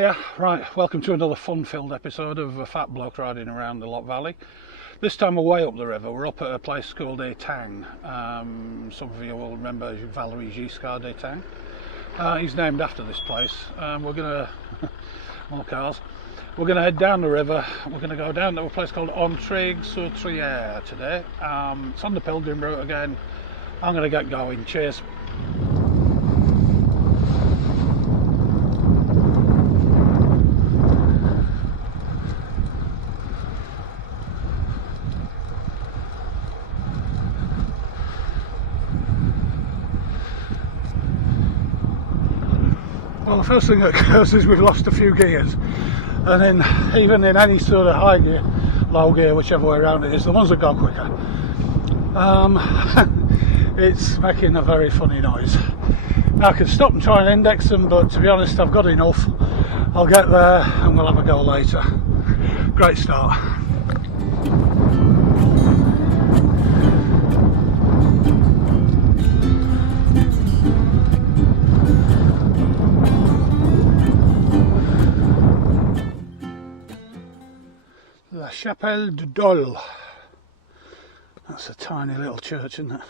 Hiya, right, welcome to another fun-filled episode of a fat bloke riding around the Lot Valley. This time we're way up the river. We're up at a place called Entraygues. Some of you will remember Valéry Giscard d'Estaing. He's named after this place. We're gonna, more cars. We're gonna head down the river. We're gonna go down to a place called Entraygues today. It's on the pilgrim route again. I'm gonna get going. Cheers. Well, the first thing that occurs is we've lost a few gears, and then even in any sort of high gear, low gear, whichever way around it is, the ones that go quicker, it's making a very funny noise. Now I can stop and try and index them, but to be honest, I've got enough. I'll get there and we'll have a go later. Great start. La Chapelle du Dol. That's a tiny little church, isn't it?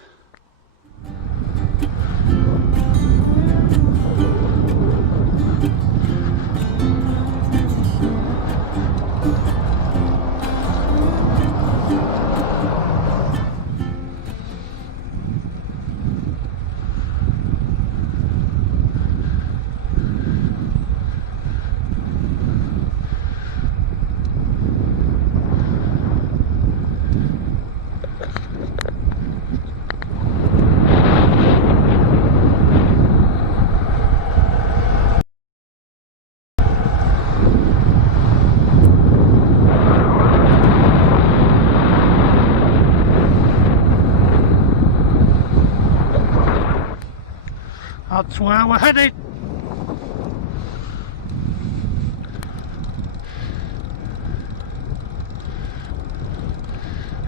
That's where we're headed.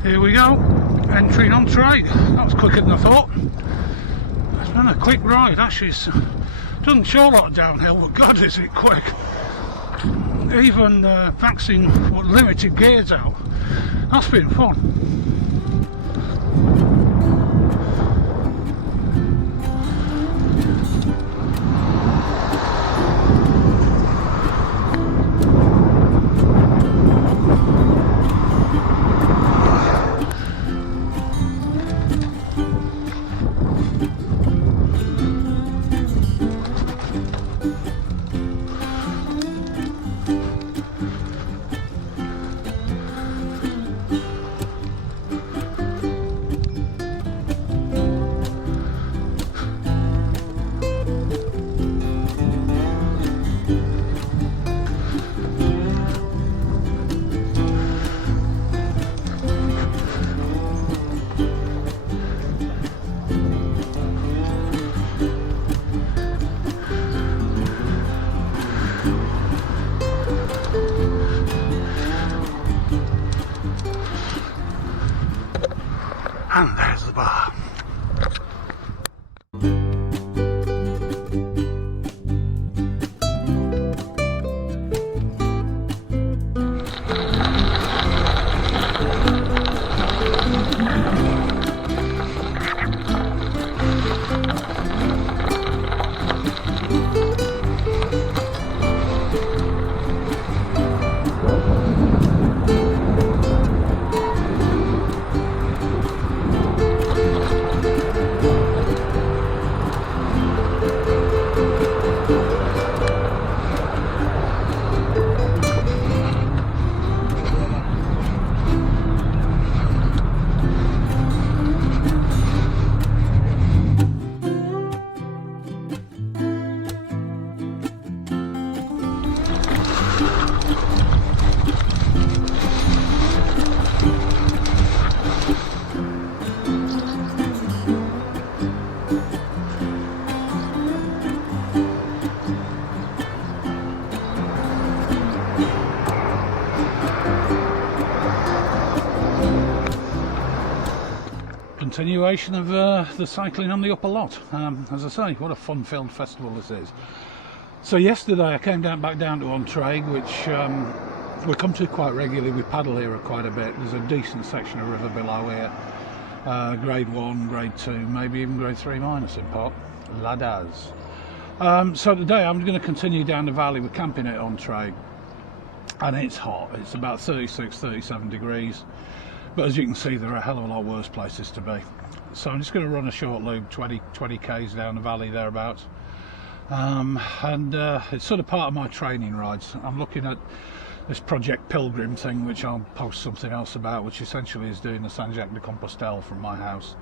Here we go, entering on Entraygues. That was quicker than I thought. It's been a quick ride, actually. It doesn't show a lot of downhill, but God is it quick. Even maxing limited gears out. That's been fun. And there's the bar. continuation of the cycling on the upper lot. As I say, what a fun-filled festival this is. So yesterday I came back down to Entraygues, which we come to quite regularly. We paddle here quite a bit. There's a decent section of river below here, grade 1, grade 2, maybe even grade 3 minus in part. Ladders. So today I'm going to continue down the valley. We're camping at Entraygues, and it's hot. It's about 36, 37 degrees, but as you can see there are a hell of a lot worse places to be. So I'm just going to run a short loop, 20 k's down the valley thereabouts. It's sort of part of my training rides. I'm looking at this Project Pilgrim thing, which I'll post something else about, which essentially is doing the San Jacques de Compostelle from my house.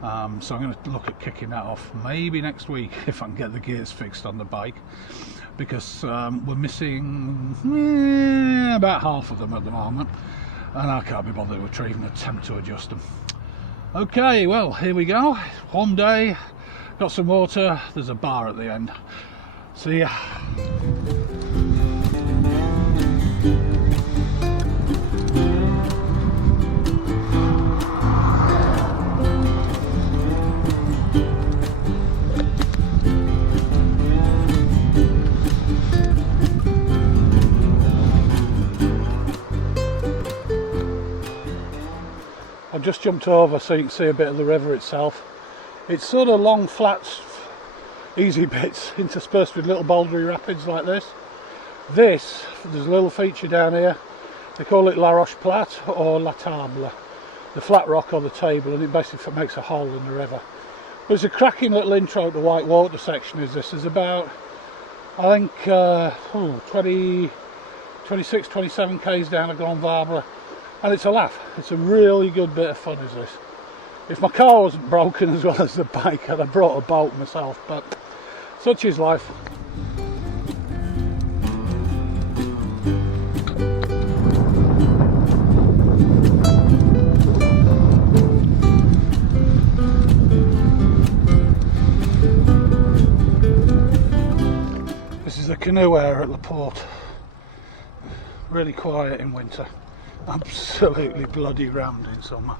So I'm going to look at kicking that off maybe next week if I can get the gears fixed on the bike, because we're missing about half of them at the moment, and I can't be bothered to even attempt to adjust them. Okay, well, here we go. Warm day. Got some water, there's a bar at the end. See ya. I've just jumped over so you can see a bit of the river itself. It's sort of long, flat, easy bits interspersed with little bouldery rapids like this. There's a little feature down here. They call it La Roche Plate or La Table, the flat rock or the table, and it basically makes a hole in the river. But it's a cracking little intro to the white water section. There's about, I think, 26, 27 k's down a Grand Vable, and it's a laugh. It's a really good bit of fun, is this. If my car wasn't broken as well as the bike, I'd have brought a boat myself, but such is life. This is the canoe area at the port. Really quiet in winter, absolutely bloody rammed in summer.